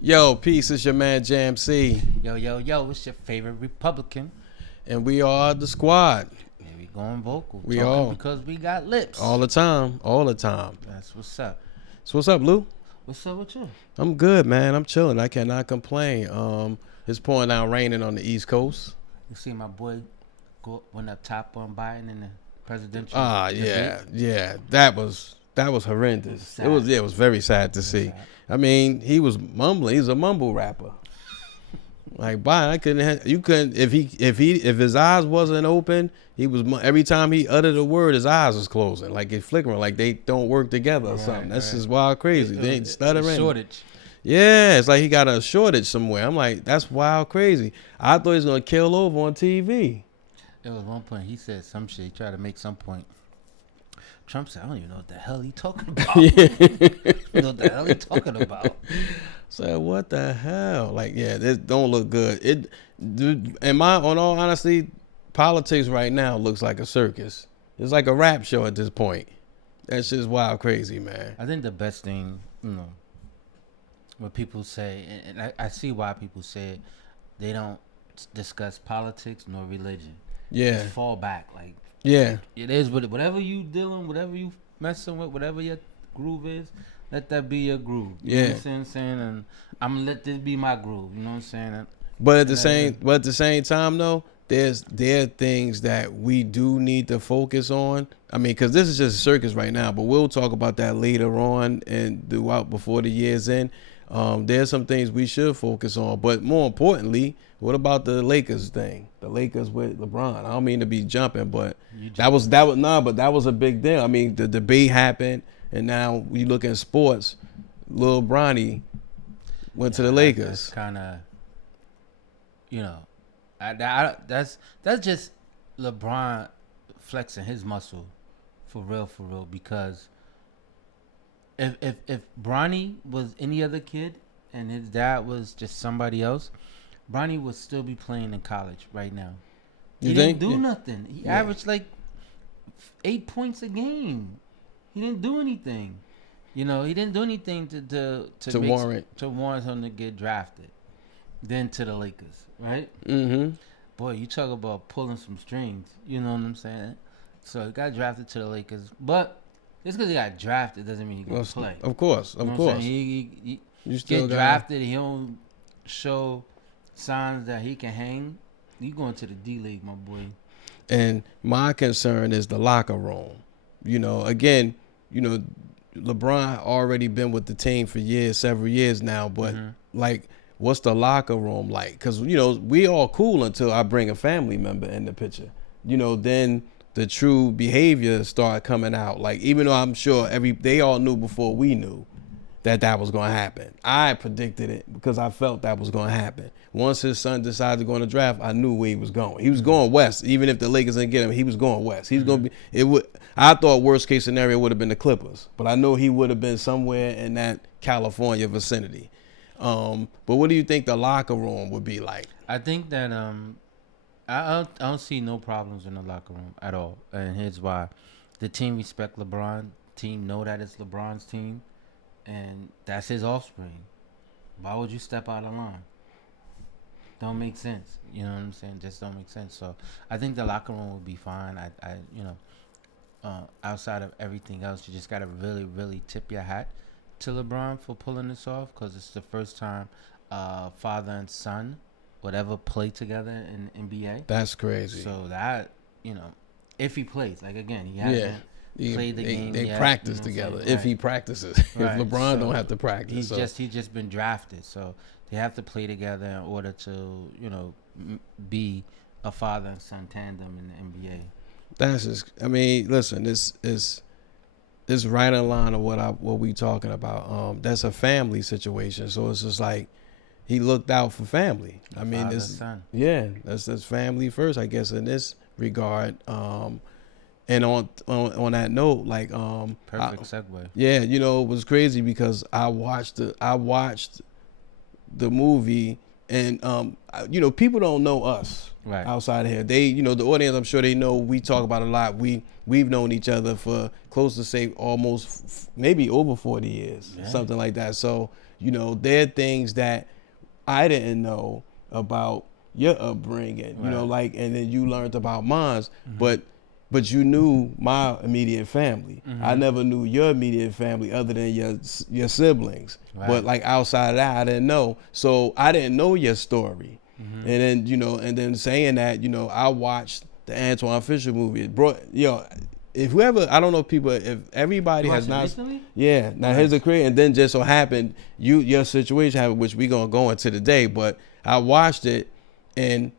Yo, peace. It's your man Jam C, Yo, yo, yo, it's your favorite Republican. and we are the squad. Here we going vocal. We Talking all because we got lips. all the time, all the time. That's what's up. So what's up, Lou? What's up with you? I'm good, man. I'm chilling. I cannot complain. It's pouring down raining on the East Coast. You see my boy went up top on Biden in the presidential Yeah, debate? yeah. That was horrendous. It was very sad to see. Sad. I mean, he was mumbling. He's a mumble rapper. Like Biden, I couldn't. You couldn't. If his eyes wasn't open, he was every time he uttered a word, his eyes was closing, like it flickering, like they don't work together or something. That's just wild, crazy. They ain't stuttering. Shortage. Yeah, it's like he got a shortage somewhere. I'm like, that's wild, crazy. I thought he was gonna kill over on TV. There was one point he said some shit. He tried to make some point. Trump said, "I don't even know what the hell he talking about. I don't know what the hell he talking about." So what the hell? Like, yeah, this don't look good. On all honesty, politics right now looks like a circus. It's like a rap show at this point. That's just wild, crazy, man. I think the best thing, what people say, and I see why people say it, they don't discuss politics nor religion. Yeah, Just fall back. Like, yeah, it is whatever you dealing, whatever you messing with, whatever your groove is, let that be your groove. You know what I'm saying? And I'm gonna let this be my groove. You know what I'm saying? But at the same time, though, there are things that we do need to focus on. I mean, because this is just a circus right now, but we'll talk about that later on and throughout before the year's end. There's some things we should focus on, but more importantly, what about the Lakers thing? The Lakers with LeBron. I don't mean to be jumping, but that was but that was a big deal. I mean, the debate happened, and now we look at sports. Lil Bronny went to the Lakers. That's kind of, that's just LeBron flexing his muscle, for real. Because if Bronny was any other kid and his dad was just somebody else, Bronny would still be playing in college right now. He didn't do nothing. He averaged like 8 points a game. He didn't do anything. He didn't do anything to warrant him to get drafted. Then to the Lakers, right? Mm-hmm. Boy, you talk about pulling some strings. You know what I'm saying? So he got drafted to the Lakers, but just because he got drafted doesn't mean he can play. Of course. He get drafted. He don't show signs that he can hang. You going to the D League, my boy. And my concern is the locker room. Again, LeBron already been with the team for several years now, but like, what's the locker room like? Because, we all cool until I bring a family member in the picture. Then the true behavior start coming out. Like, even though I'm sure they all knew before we knew that was going to happen. I predicted it because I felt that was going to happen. Once his son decided to go in the draft, I knew where he was going. He was going west. Even if the Lakers didn't get him, he was going west. He's going to be. I thought worst case scenario would have been the Clippers, but I know he would have been somewhere in that California vicinity. But what do you think the locker room would be like? I think that I don't see no problems in the locker room at all, and here's why: the team respect LeBron. Team know that it's LeBron's team, and that's his offspring. Why would you step out of line? Don't make sense. You know what I'm saying? Just don't make sense. So I think the locker room will be fine. Outside of everything else, you just gotta really, really tip your hat to LeBron for pulling this off, because it's the first time father and son would ever play together in the NBA. That's crazy. So that, if he plays, like, again, he hasn't played the game They yet, practice together. If he practices. Right. If LeBron So don't have to practice. He's just been drafted, so they have to play together in order to, be a father and son tandem in the NBA. That's just. I mean, listen. It's right in line of what we talking about. That's a family situation, so it's just like he looked out for family. I mean, that's family first, I guess, in this regard. And on that note, like, perfect segue. Yeah, it was crazy because I watched the movie And people don't know us outside of here. They, the audience, I'm sure they know we talk about a lot. We've known each other for close to say almost maybe over 40 years, something like that. So, there are things that I didn't know about your upbringing, and then you learned about mine, but you knew my immediate family. I never knew your immediate family other than your siblings. But like outside of that, I didn't know. So I didn't know your story. And then, and then saying that, I watched the Antwone Fisher movie. It brought, if whoever, I don't know if everybody has not. Recently? Yeah. Now here's the crazy, and then just so happened, your situation happened, which we gonna go into today. But I watched it, and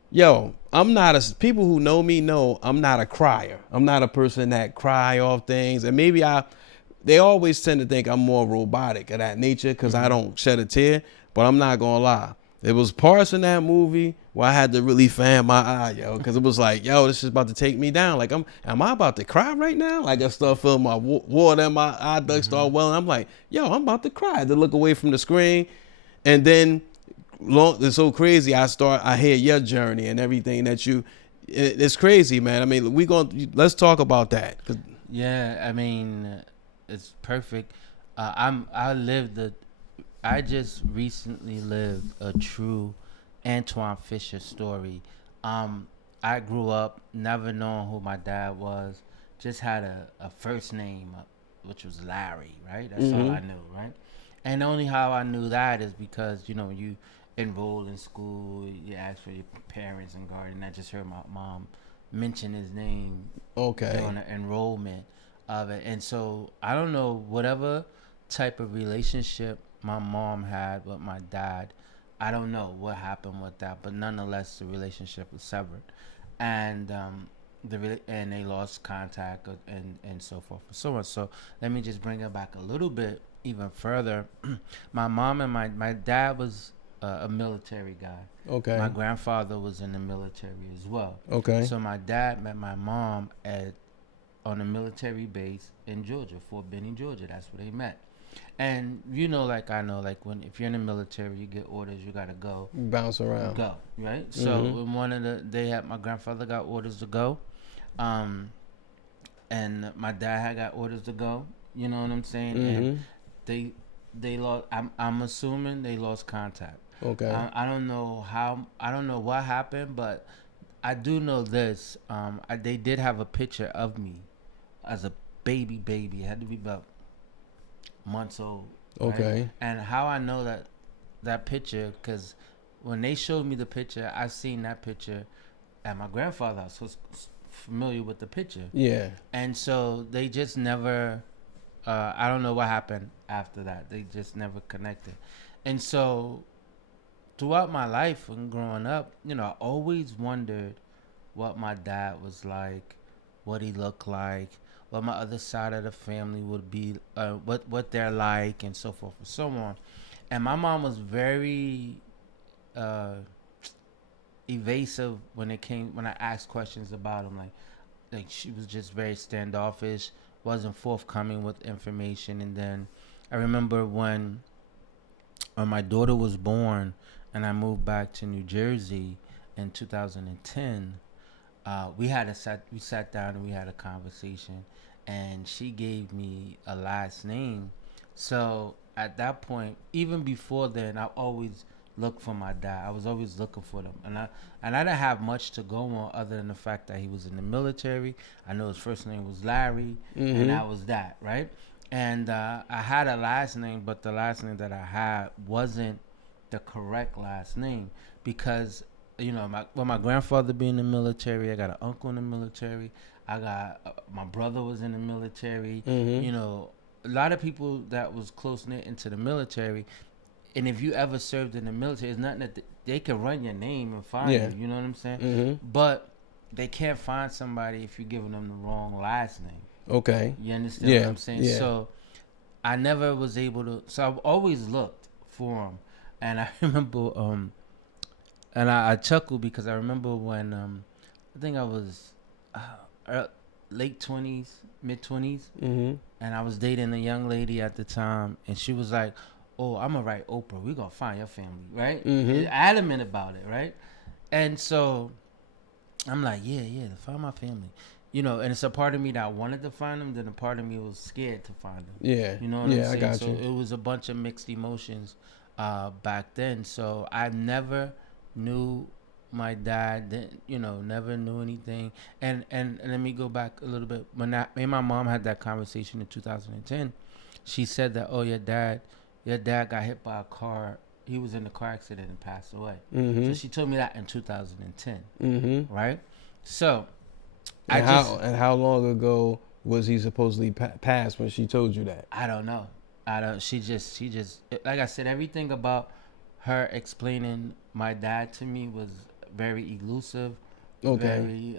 I'm not people who know me know I'm not a crier. I'm not a person that cry off things, and maybe they always tend to think I'm more robotic of that nature because I don't shed a tear. But I'm not gonna lie. There was parts in that movie where I had to really fan my eye, because it was like, this is about to take me down. Like, am I about to cry right now? Like, I start feeling my water in my eye ducts start welling. I'm like, I'm about to cry. I had to look away from the screen, and then it's so crazy. I hear your journey and everything that it's crazy, man. I mean, let's talk about that. Yeah, I mean, it's perfect. I just recently lived a true Antwone Fisher story. I grew up never knowing who my dad was. Just had a first name, which was Larry, right? That's all I knew, right? And only how I knew that is because, you enroll in school, you ask for your parents and guardian. I just heard my mom mention his name during the enrollment of it. And so I don't know, whatever type of relationship my mom had with my dad, I don't know what happened with that, but nonetheless the relationship was severed, and and they lost contact, and so forth and so on. So let me just bring it back a little bit even further. My mom and my dad was a military guy. Okay. My grandfather was in the military as well. Okay. So my dad met my mom on a military base in Georgia, Fort Benning, Georgia. That's where they met. And if you're in the military, you get orders, you gotta go, bounce around, go, right? So in my grandfather got orders to go, and my dad had got orders to go. You know what I'm saying? And they lost. I'm assuming they lost contact. Okay. I don't know how. I don't know what happened, but I do know this. They did have a picture of me as a baby. It had to be about months old. Right? Okay. And how I know that picture, because when they showed me the picture, I seen that picture at my grandfather's house. So I was familiar with the picture. Yeah. And so they just never, I don't know what happened after that. They just never connected. And so throughout my life and growing up, I always wondered what my dad was like, what he looked like, what my other side of the family would be, what they're like, and so forth and so on. And my mom was very evasive when I asked questions about him. Like she was just very standoffish, wasn't forthcoming with information. And then I remember when my daughter was born, and I moved back to New Jersey in 2010. We sat down and we had a conversation, and she gave me a last name. So at that point, even before then, I always looked for my dad. I was always looking for them, and I didn't have much to go on other than the fact that he was in the military. I know his first name was Larry, and that was that, right? And I had a last name, but the last name that I had wasn't the correct last name because my grandfather being in the military, I got an uncle in the military. I got my brother was in the military. A lot of people that was close knit into the military. And if you ever served in the military, it's nothing that they can run your name and find you. You know what I'm saying? But they can't find somebody if you're giving them the wrong last name. Okay. You understand what I'm saying? Yeah. So I never was able to. So I've always looked for them, and I remember. And I chuckle because I remember when I think I was late 20s, mid 20s, and I was dating a young lady at the time, and she was like, oh, I'm gonna write Oprah. We gonna find your family, right? Mm-hmm. Adamant about it, right? And so I'm like, yeah, find my family. And it's a part of me that wanted to find them, then a part of me was scared to find them. Yeah. You know what I'm Yeah, I saying? got So you. it was a bunch of mixed emotions back then. So I never knew my dad, never knew anything. And let me go back a little bit. When me and my mom had that conversation in 2010, she said that, oh, your dad got hit by a car. He was in a car accident and passed away. Mm-hmm. So she told me that in 2010, Mm-hmm. right? So And how long ago was he supposedly passed when she told you that? I don't know. I don't. She just like I said, everything about her explaining my dad to me was very elusive, Okay. very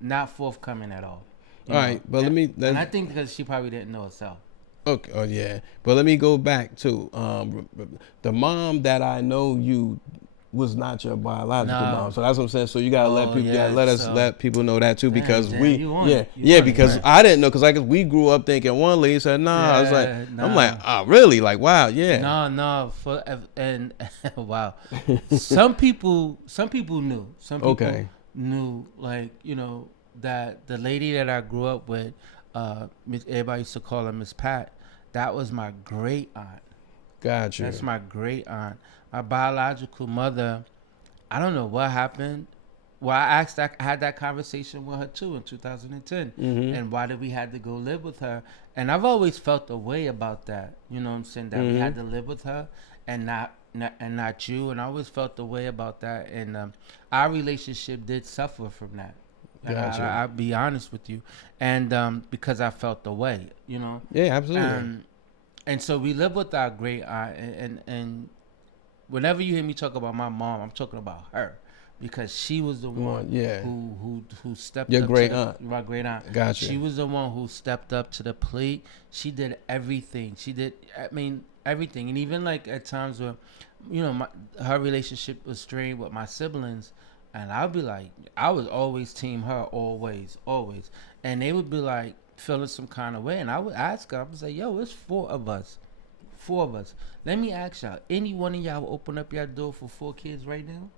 not forthcoming at all. All right, but and I think because she probably didn't know herself. Okay. Oh yeah, but let me go back to the mom that I know you was not your biological mom. So that's what I'm saying. So you gotta let people know that too, because because I didn't know, because I guess we grew up thinking one lady said nah. I was like, I'm like, oh really? Like wow, yeah. No, and wow. Some people knew. Some people knew, like that the lady that I grew up with, everybody used to call her Miss Pat. That was my great aunt. Gotcha. That's my great aunt. My biological mother, I don't know what happened. Well, I had that conversation with her too in 2010. Mm-hmm. And why did we had to go live with her? And I've always felt a way about that. You know what I'm saying? That we had to live with her and not you. And I always felt the way about that. And our relationship did suffer from that. Gotcha. I'll be honest with you. And because I felt the way, Yeah, absolutely. And so we live with our great aunt, and whenever you hear me talk about my mom, I'm talking about her, because she was the one who stepped Your up. Great aunt. My great aunt. Gotcha. She was the one who stepped up to the plate. She did everything. Everything. And even like at times where, her relationship was strained with my siblings, and I'd be like, I was always team her, always. And they would be like feeling some kind of way. And I would ask her, I would say, yo, it's 4 of us. 4 of us. Let me ask y'all, any one of y'all will open up your door for 4 kids right now?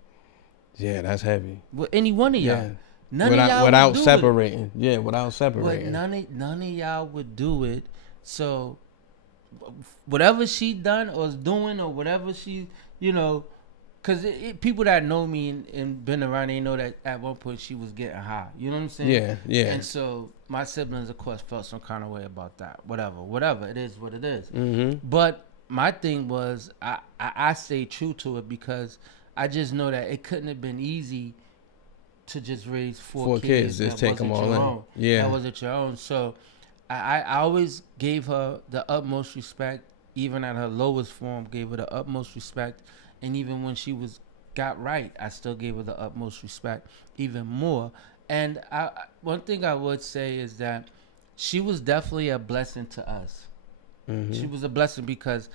Yeah, that's heavy. Well, any one of y'all. Yeah. None of y'all without would separating. It. Yeah, without separating. But none of y'all would do it. So whatever she done or is doing, or whatever she, because people that know me and been around, they know that at one point she was getting high. You know what I'm saying? Yeah. And so my siblings, of course, felt some kind of way about that. Whatever. It is what it is. Mm-hmm. But my thing was, I stayed true to it, because I just know that it couldn't have been easy to just raise 4 kids. Just take them all in. Yeah. That wasn't your own. So I always gave her the utmost respect, even at her lowest form, gave her the utmost respect. And even when she got right, I still gave her the utmost respect, even more. And one thing I would say is that she was definitely a blessing to us. Mm-hmm. She was a blessing, because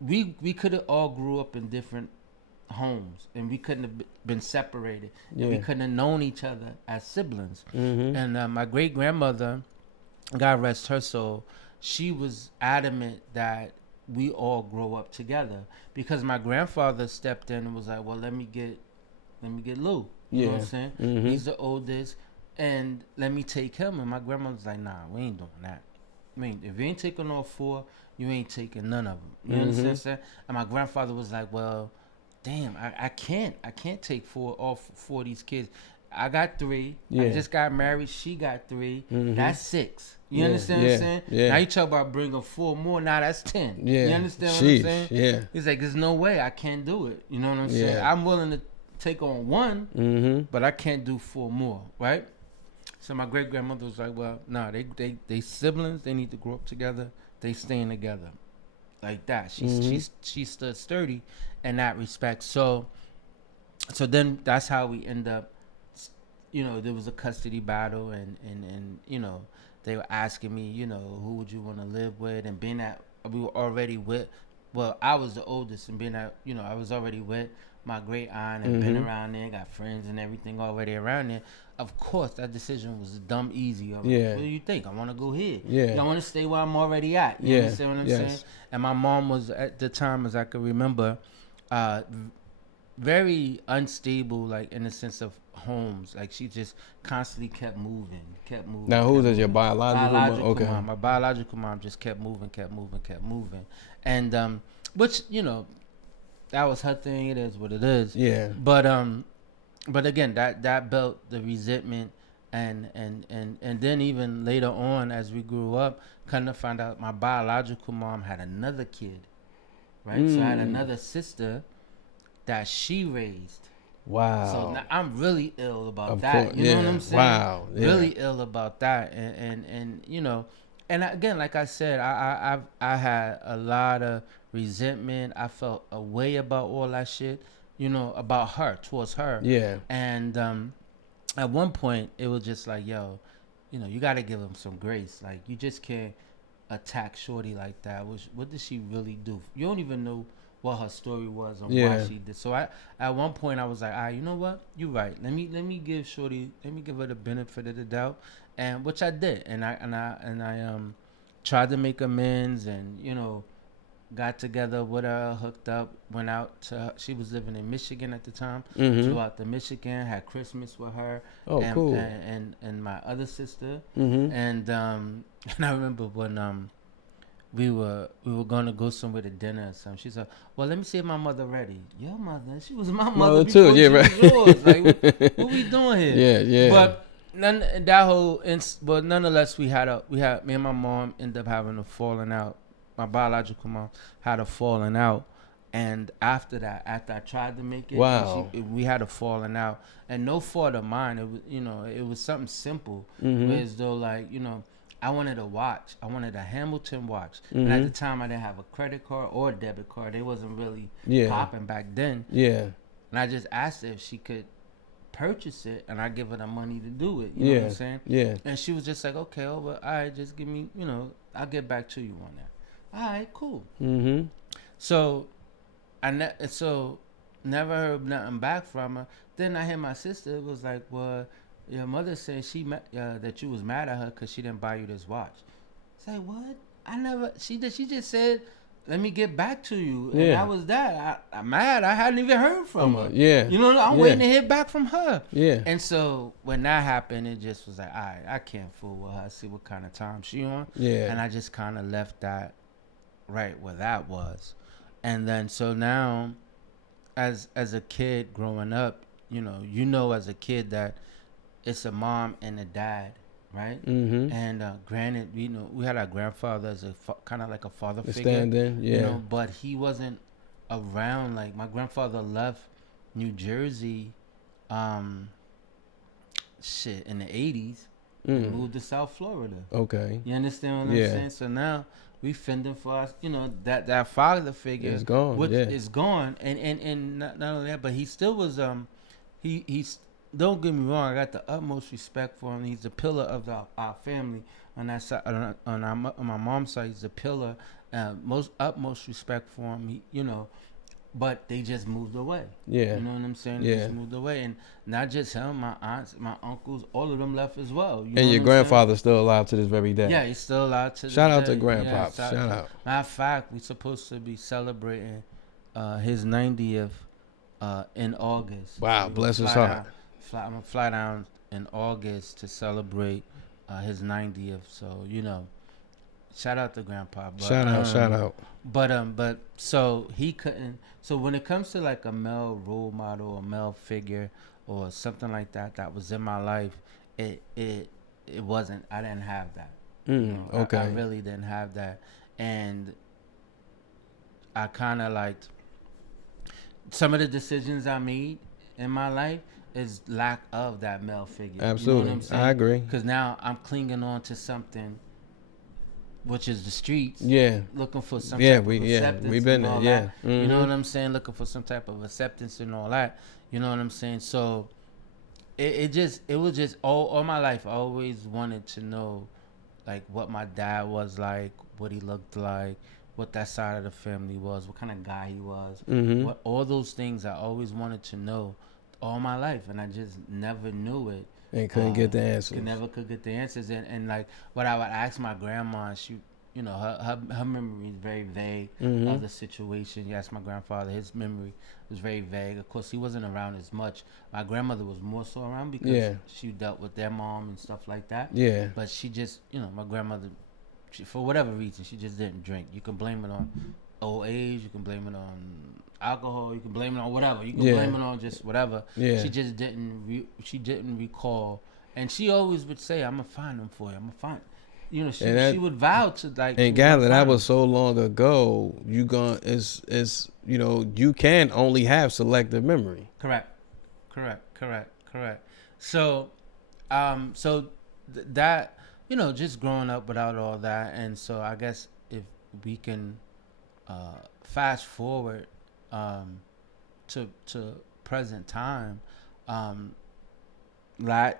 we could have all grew up in different homes, and we couldn't have been separated. Yeah. And we couldn't have known each other as siblings. Mm-hmm. And my great grandmother, God rest her soul, she was adamant that we all grow up together, because my grandfather stepped in and was like, well, let me get Lou. You know what I'm saying? Mm-hmm. He's the oldest, and let me take him. And my grandmother's like, nah, we ain't doing that. If you ain't taking all 4, you ain't taking none of them. You understand what I'm saying? And my grandfather was like, well, damn, I can't take all 4 of these kids. I got 3. Yeah. I just got married. She got 3. Mm-hmm. That's 6. You understand what I'm saying? Yeah. Now you talk about bringing 4 more. Now that's 10. Yeah. You understand what I'm saying? Yeah. He's like, there's no way I can't do it. You know what I'm saying? I'm willing to take on 1, but I can't do 4 more, right? So my great grandmother was like, well, no, they siblings. They need to grow up together. They staying together, like that. She stood sturdy in that respect. So then that's how we end up. There was a custody battle, and they were asking me, who would you want to live with, and being that we were already with. Well, I was the oldest, and being that I was already with my great aunt and been around there, got friends and everything already around there. Of course, that decision was dumb easy. Like, what do you think? I want to go here. Yeah. I want to stay where I'm already at. You understand what I'm saying? And my mom was, at the time, as I can remember, very unstable, like in the sense of homes. Like she just constantly kept moving. Now, who's is your biological mom? Okay. Mom. My biological mom just kept moving. And which, that was her thing. It is what it is. Yeah. But again, that built the resentment, and then even later on, as we grew up, kind of found out my biological mom had another kid, right? So I had another sister that she raised. Wow. So now I'm really ill about that. Course. You know what I'm saying? Wow. Yeah. Really ill about that, and and again, like I said, I had a lot of resentment. I felt a way about all that shit, about her, towards her. Yeah. And at one point, it was just like, yo, you got to give him some grace. Like, you just can't attack Shorty like that. What did she really do? You don't even know what her story was and why she did. So at one point I was like, you know what? You're right. Let me give her the benefit of the doubt, and which I did, and I tried to make amends, and got together with her, hooked up, went out to her. She was living in Michigan at the time. Flew out to Michigan, had Christmas with her. Oh, cool. And my other sister. And I remember when we were gonna go somewhere to dinner or something. She said, "Well, let me see if my mother ready." Your mother? She was my mother before too. Yeah, right. Was yours. Like, what we doing here? Yeah. But nonetheless, we had me and my mom ended up having a falling out. My biological mom had a falling out, and after I tried to make it, wow, we had a falling out, and no fault of mine. It was it was something simple, whereas though I wanted a watch. I wanted a Hamilton watch. And at the time, I didn't have a credit card or a debit card. They wasn't really popping back then. Yeah. And I just asked her if she could purchase it, and I give her the money to do it. You know what I'm saying? Yeah. And she was just like, okay, all right, just give me, I'll get back to you on that. All right, cool. So, never heard nothing back from her. Then I hear my sister was like, well, your mother said that you was mad at her because she didn't buy you this watch. Say what? I never. She just said, "Let me get back to you." And that was that. I'm mad. I hadn't even heard from her. Yeah. I'm waiting to hear back from her. Yeah. And so when that happened, it just was like, all right, I can't fool with her. See what kind of time she on. Yeah. And I just kind of left that right where that was. And then so now, as a kid growing up, as a kid that it's a mom and a dad, right? And granted, we had our grandfather as a kind of like a father figure, stand-in, but he wasn't around. Like, my grandfather left New Jersey, in the 80s, and moved to South Florida. Okay, you understand what I'm saying? So now we fending for us, that father figure is gone, which is gone, and not only that, but he still was he's. Don't get me wrong. I got the utmost respect for him. He's the pillar of our family. On that side, on my mom's side, he's the pillar. Utmost respect for him. But they just moved away. Yeah, you know what I'm saying? Yeah, they just moved away, and not just him. My aunts, my uncles, all of them left as well. And your grandfather's still alive to this very day. Yeah, he's still alive to this day. Shout out to Grandpa. Shout out. Matter of fact, we're supposed to be celebrating his 90th in August. Wow, bless his heart. I'm gonna fly down in August to celebrate his 90th. So shout out to Grandpa. But, shout out. But so he couldn't. So when it comes to like a male role model, a male figure, or something like that was in my life, it wasn't. I didn't have that. Okay. I really didn't have that, and I kind of liked some of the decisions I made in my life. Is lack of that male figure. Absolutely, you know what I'm saying? I agree. Because now I'm clinging on to something, which is the streets. Yeah, looking for some type of acceptance. We've been there. Yeah, you know what I'm saying. Looking for some type of acceptance and all that. You know what I'm saying. So, it was just all my life. I always wanted to know, like, what my dad was like, what he looked like, what that side of the family was, what kind of guy he was, Mm-hmm. what all those things I always wanted to know all my life, and I just never knew it. And couldn't get the answers. Could get the answers, and like what I would ask my grandma, she, her memory is very vague of the situation. You ask my grandfather, his memory was very vague. Of course, he wasn't around as much. My grandmother was more so around because she dealt with their mom and stuff like that. Yeah. But she just, my grandmother, for whatever reason, she just didn't drink. You can blame it on old age. You can blame it on alcohol. You can blame it on whatever. You can blame it on just whatever. Yeah. She just didn't. She didn't recall, and she always would say, "I'm gonna find them for you. I'm gonna find." She would vow to like. And gather that was so long ago. You can only have selective memory. Correct. So, that just growing up without all that, and so I guess if we can fast forward to present time, like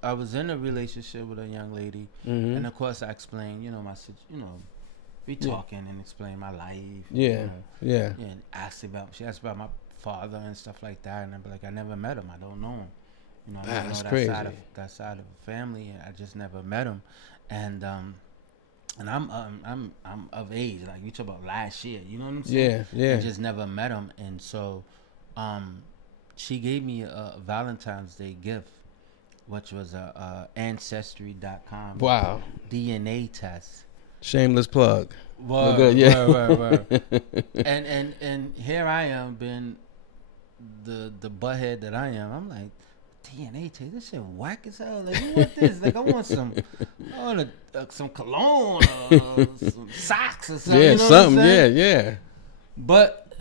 I was in a relationship with a young lady, and of course I explained, we talking and explain my life. Yeah. And she asked about my father and stuff like that, and I'd be like, I never met him. I don't know him. I don't know crazy. that side of the family. I just never met him, and I'm of age. Like you talk about last year, you know what I'm saying? Yeah. I just never met him, and so, she gave me a Valentine's Day gift, which was a Ancestry.com. Wow. DNA test. Shameless plug. Word, good, yeah. Word. and here I am, being the butthead that I am. I'm like, DNA test, this shit whack as hell. Like, you want this? Like, I want some cologne or some socks or something. Yeah, you know something. What I'm Yeah. But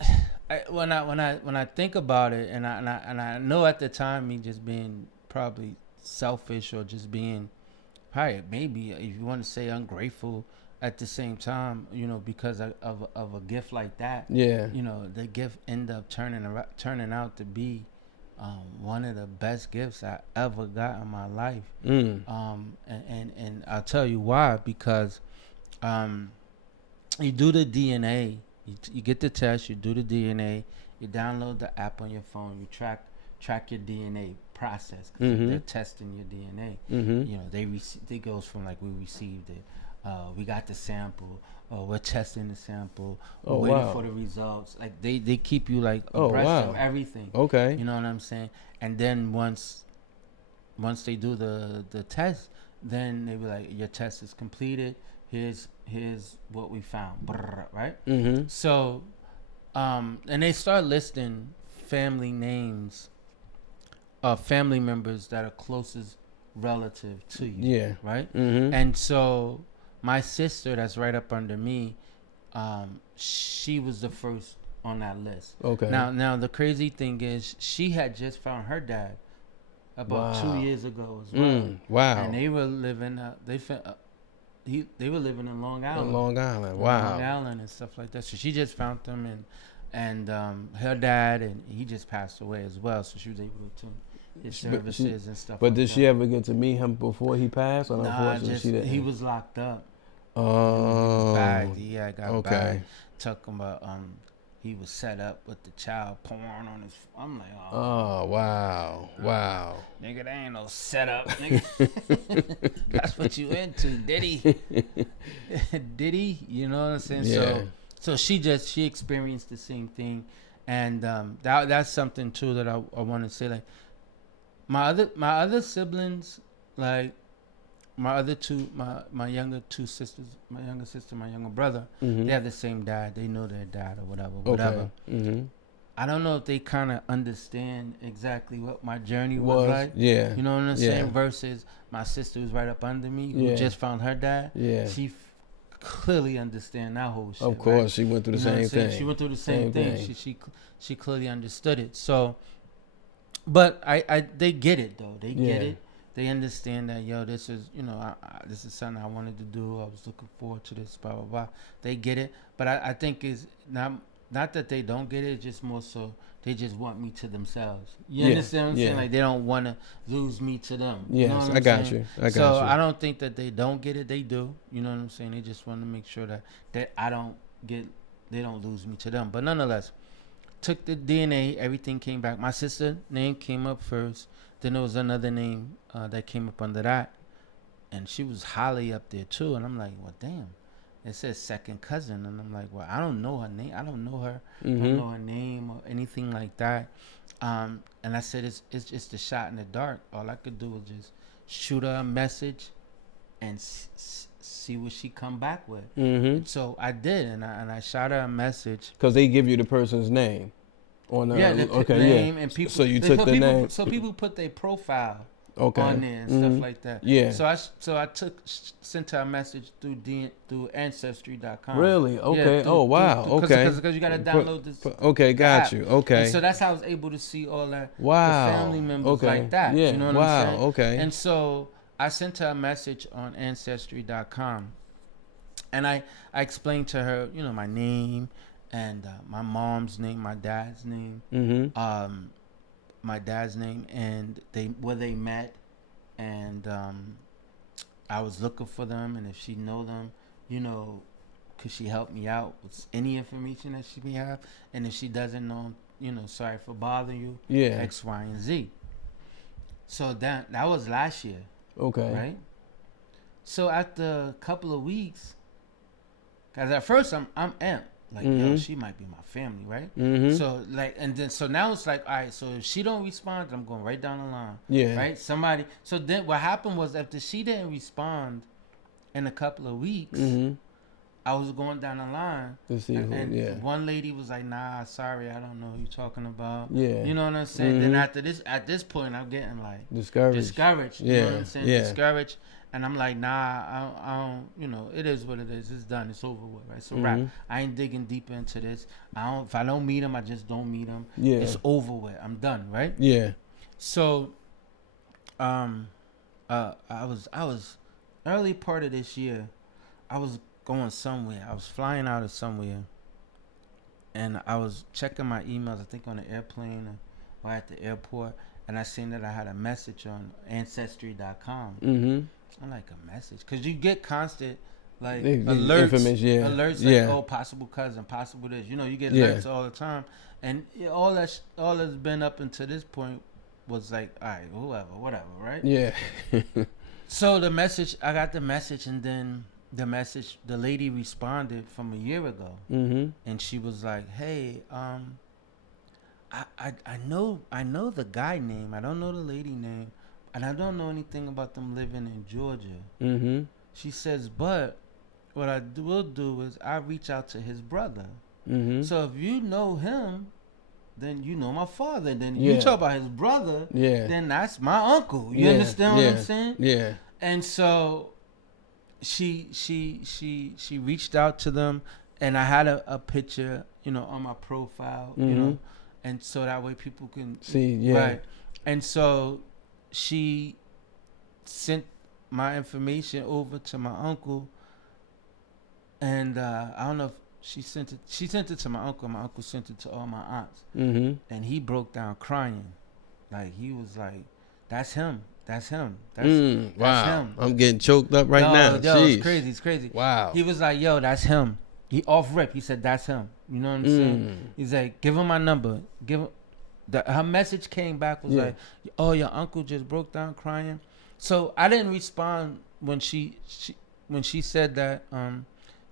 when I think about it, and I know at the time me just being probably selfish or just being probably maybe if you want to say ungrateful at the same time, because of a gift like that. Yeah. The gift ended up turning out to be one of the best gifts I ever got in my life. And I'll tell you why, because you do the DNA, you get the test, you do the DNA, you download the app on your phone, you track your DNA process, because they're testing your DNA. They goes from like, we received it, we got the sample, we're testing the sample, we're waiting for the results. Like they keep you like abreast of everything. Okay. You know what I'm saying? And then once they do the test, then they be like, your test is completed, here's what we found, right? So and they start listing family names of family members that are closest relative to you. Yeah. Right? And so my sister, that's right up under me, she was the first on that list. Okay. Now the crazy thing is, she had just found her dad about 2 years ago as well. Wow. And they were living they were living in Long Island. Wow. Long Island and stuff like that. So she just found them, and her dad, and he just passed away as well. So she was able to his services and stuff. But did she ever get to meet him before he passed? Or He was locked up. Oh. Bagged. Yeah, got bagged. Talking about he was set up with the child porn on his. I'm like, oh wow. Nigga, that ain't no setup, nigga. That's what you into, Diddy. Diddy, you know what I'm saying? Yeah. So she experienced the same thing, and that's something too that I want to say. Like my other siblings, like my younger two sisters, my younger sister, my younger brother, they have the same dad. They know their dad or whatever. I don't know if they kind of understand exactly what my journey was like. Yeah. You know what I'm saying? Versus my sister who's right up under me, who just found her dad. Yeah. She clearly understand that whole shit. Of course, right? She went through the same thing. She went through the same thing. She clearly understood it. So, but they get it though. They get it. They understand that, this is, this is something I wanted to do. I was looking forward to this, blah, blah, blah. They get it. But I think is not not that they don't get it, just more so they just want me to themselves. You understand what I'm saying? Like they don't want to lose me to them. Yes, you know what I got saying? you. So I don't think that they don't get it. They do. You know what I'm saying? They just want to make sure that I don't get, they don't lose me to them. But nonetheless, took the DNA, everything came back. My sister name came up first. Then there was another name that came up under that, and she was highly up there too. And I'm like, well, damn. It says second cousin, and I'm like, well, I don't know her name. I don't know her. Mm-hmm. I don't know her name or anything like that. And I said, it's just a shot in the dark. All I could do was just shoot her a message and see what she come back with. Mm-hmm. So I did, and I shot her a message. Because they give you the person's name on the name, and people. So you took the name. So people put their profile. Okay. On there and stuff like that. Yeah. So I sent her a message through Ancestry.com. Really? Okay. Wow. Okay. Because you gotta download this. Okay, got you. Okay. And so that's how I was able to see all that. Wow. The family members like that. Yeah. You know what I'm saying? Okay. And so I sent her a message on Ancestry.com, and I explained to her, my name and my mom's name, my dad's name. Mm-hmm. My dad's name and where they met, and I was looking for them, and if she know them, could she help me out with any information that she may have, and if she doesn't know, sorry for bothering you, X, Y, and Z. So that was last year. Okay. Right. So after a couple of weeks, because at first I'm amped. Like, yo, she might be my family, right? Mm-hmm. So, so now it's like, all right, so if she don't respond, I'm going right down the line. Yeah. Right? Somebody. So then what happened was after she didn't respond in a couple of weeks, I was going down the line. To see and one lady was like, nah, sorry, I don't know who you're talking about. Yeah. You know what I'm saying? Then at this point, I'm getting like discouraged. You know what I'm saying? Yeah. Discouraged. And I'm like, nah, I don't, it is what it is. It's done. It's over with, right? So rap. I ain't digging deeper into this. If I don't meet him, I just don't meet him. Yeah. It's over with. I'm done, right? Yeah. So, I was early part of this year, I was going somewhere. I was flying out of somewhere, and I was checking my emails, I think on the airplane or at the airport, and I seen that I had a message on Ancestry.com. Mm-hmm. I'm like, a message? Because you get constant, like, alerts like, oh, possible cousin, possible this. You get alerts all the time. And all that's been up until this point was like, all right, whatever, right? Yeah. So I got the message, and then the lady responded from a year ago. Mm-hmm. And she was like, hey, I know the guy name. I don't know the lady name. And I don't know anything about them living in Georgia. Mm-hmm. She says, but what I will do is I reach out to his brother. Mm-hmm. So if you know him, then you know my father. Then you talk about his brother, then that's my uncle. You understand what I'm saying? Yeah. And so she reached out to them, and I had a picture, on my profile, and so that way people can see. Right. And so she sent my information over to my uncle, and I don't know if she sent it to my uncle. My uncle sent it to all my aunts, and he broke down crying, like he was like, "That's him. That's him. That's him." I'm getting choked up right now. Yo, it's crazy. Wow. He was like, "Yo, that's him." He off rip. He said, "That's him." You know what I'm saying? He's like, "Give him my number. Give him." Her message came back was like, "Oh, your uncle just broke down crying." So I didn't respond when she said that.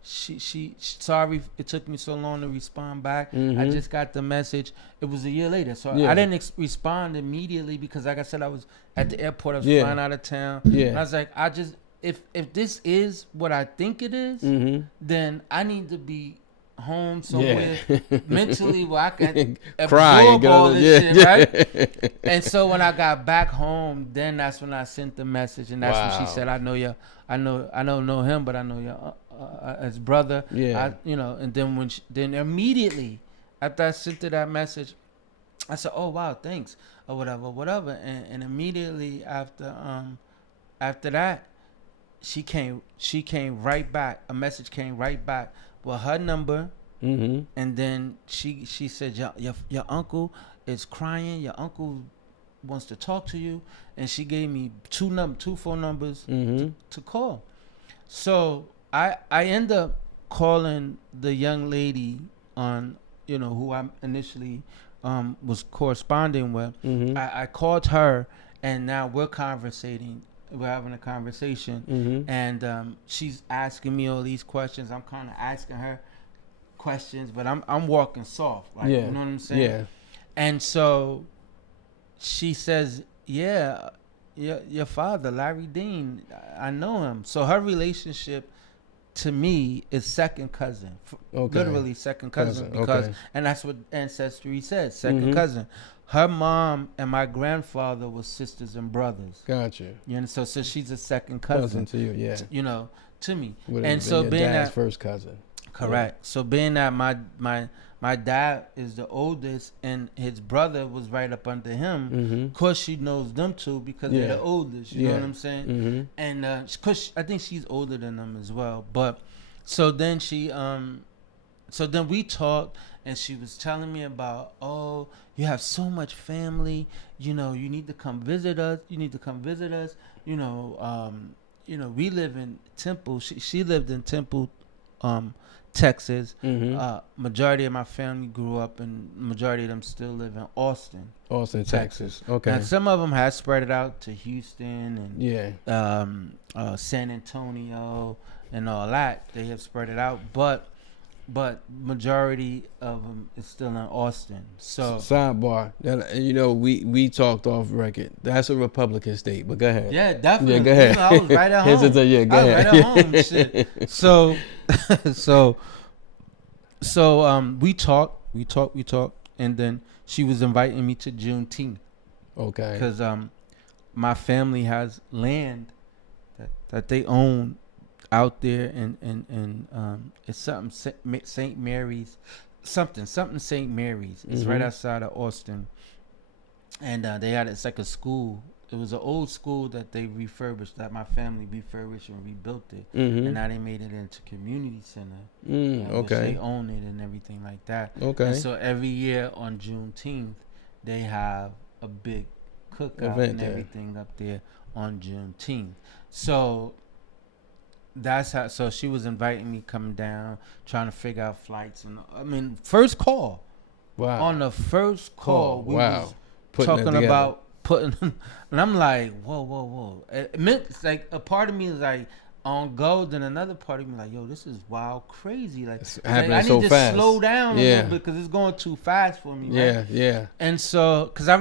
She sorry it took me so long to respond back. I just got the message. It was a year later, so I didn't respond immediately because, like I said, I was at the airport. I was flying out of town. And I was like, if this is what I think it is, then I need to be home somewhere mentally where I can absorb all this shit, right? And so when I got back home, then that's when I sent the message, and that's when she said, I don't know him, but I know your his brother. And then then immediately after I sent her that message, I said, oh wow, thanks, or whatever, and immediately after that, she came right back. A message came right back with her number And then she said, your uncle is crying. Your uncle wants to talk to you. And she gave me two phone numbers to call. So I end up calling the young lady on, who I initially was corresponding with. I called her, and now we're conversating. We're having a conversation, and she's asking me all these questions. I'm kind of asking her questions, but I'm walking soft, like, you know what I'm saying? Yeah. And so she says, "Yeah, your father, Larry Dean, I know him." So her relationship to me is second cousin, literally second cousin, because and that's what ancestry says, second cousin. Her mom and my grandfather were sisters and brothers. Gotcha. You know, so she's a second cousin to you, yeah. To me. And so your being dad's first cousin. Correct. Yeah. So being that my dad is the oldest and his brother was right up under him, of course she knows them two because they're the oldest. You know what I'm saying? And cause I think she's older than them as well. But so then so then we talked, and she was telling me about, oh, you have so much family. You need to come visit us. We live in Temple. She lived in Temple, Texas. Majority of my family grew up, and majority of them still live in Austin, Texas. Okay. And some of them have spread it out to Houston and San Antonio and all that. They have spread it out, but majority of them is still in Austin. So sidebar, we talked off record. That's a Republican state, but go ahead. Yeah, definitely. Yeah, go ahead. I was right at home. Go ahead. I was right at home. Shit. So we talked, and then she was inviting me to Juneteenth. Okay. Because my family has land that they own out there, and it's something St. Mary's, something St. Mary's. It's right outside of Austin, and it's like a school. It was an old school that they refurbished, that my family refurbished and rebuilt it, and now they made it into community center. Okay. They own it and everything like that. Okay. And so every year on Juneteenth, they have a big cookout event and there. everything up there on Juneteenth. So that's how. So she was inviting me coming down, trying to figure out flights, and first call. Wow. On the first call, we was putting talking about putting, and I'm like, whoa. It meant, it's like a part of me is like on go, then another part of me like, yo, this is wild, crazy. Like, it's happening I need so to fast. Slow down a little bit because it's going too fast for me. Right? Yeah. And so, cause I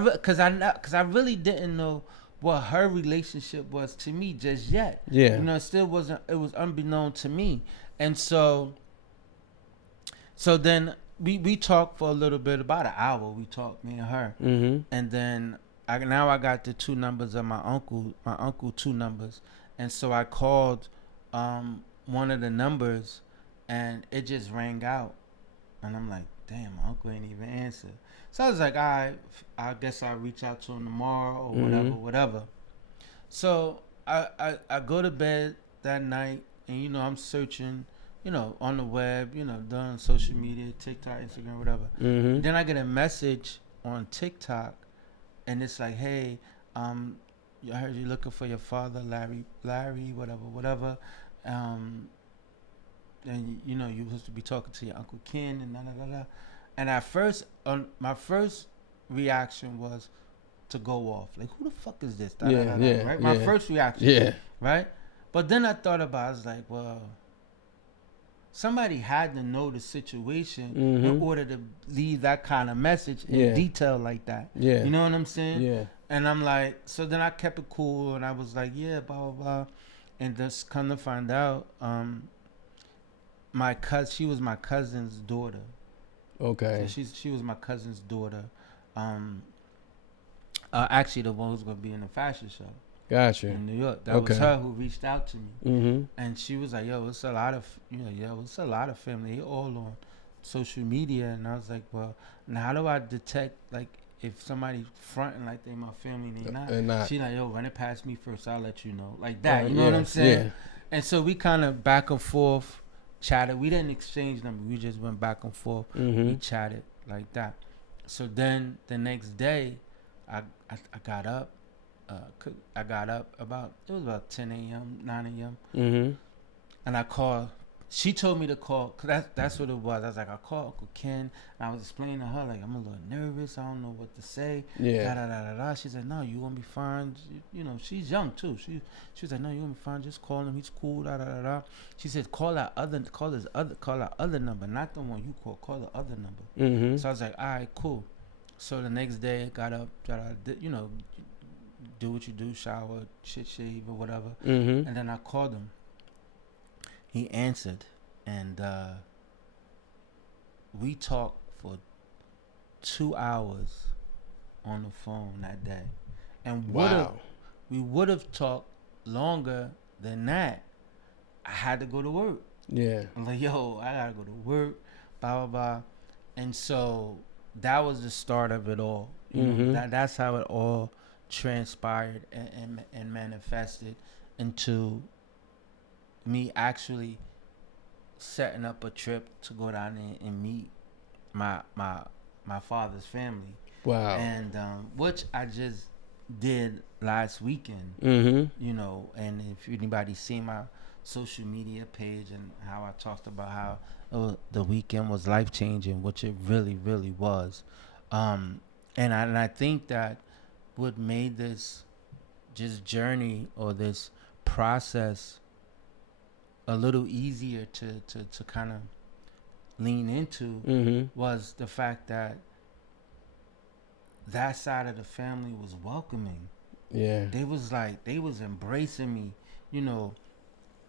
really didn't know what her relationship was to me just yet. Yeah. It still wasn't. It was unbeknown to me, and so then we talked for a little bit, about an hour. We talked, me and her, and then I got the two numbers of my uncle two numbers, and so I called one of the numbers, and it just rang out, and I'm like, damn, my uncle ain't even answer. So I was like, all right, I guess I'll reach out to him tomorrow or whatever. So I go to bed that night, and I'm searching, on the web, doing social media, TikTok, Instagram, whatever. Then I get a message on TikTok, and it's like, hey, I heard you looking for your father, Larry, whatever. And you were supposed to be talking to your Uncle Ken and da. And at first, my first reaction was to go off. Like, who the fuck is this? Right? My first reaction. Yeah. Right? But then I thought about it. I was like, well, somebody had to know the situation in order to leave that kind of message in detail like that. Yeah. You know what I'm saying? Yeah. And I'm like, so then I kept it cool, and I was like, yeah, blah, blah, blah. And just come to find out, she was my cousin's daughter. Okay. So she was my cousin's daughter. Actually, the one who's gonna be in the fashion show. Gotcha. In New York. That was her who reached out to me. And she was like, yo, it's a lot of family. They all on social media. And I was like, well, now how do I detect, like, if somebody fronting like they my family and they not? She like, yo, run it past me first. I'll let you know. Like that. You know what I'm saying? Yeah. And so we kind of back and forth. chatted. We didn't exchange numbers. We just went back and forth. We chatted like that. So then the next day, I got up. I got up it was about 10 a.m., 9 a.m. And I called. She told me to call, because that's what it was. I was like, I called Uncle Ken, and I was explaining to her, like, I'm a little nervous. I don't know what to say. Yeah. Da. She said, no, you going to be fine. You know, she's young, too. She was like, no, you going to be fine. Just call him. He's cool. Da. She said, call that other number, not the one you call the other number. So I was like, all right, cool. So the next day, I got up, you know, do what you do, shower, shave or whatever. And then I called him. He answered, and we talked for 2 hours on the phone that day. And we would have talked longer than that. I had to go to work. Yeah. I'm like, yo, I gotta go to work, blah, blah, blah. And so that was the start of it all. You know, that's how it all transpired and manifested into me actually setting up a trip to go down there and meet my father's family. Wow. And which I just did last weekend. You know, and if anybody's seen my social media page and how I talked about how the weekend was life changing, which it really, really was. And I think that what made this just journey or this process a little easier to kind of lean into was the fact that side of the family was welcoming. Yeah. They was embracing me, you know,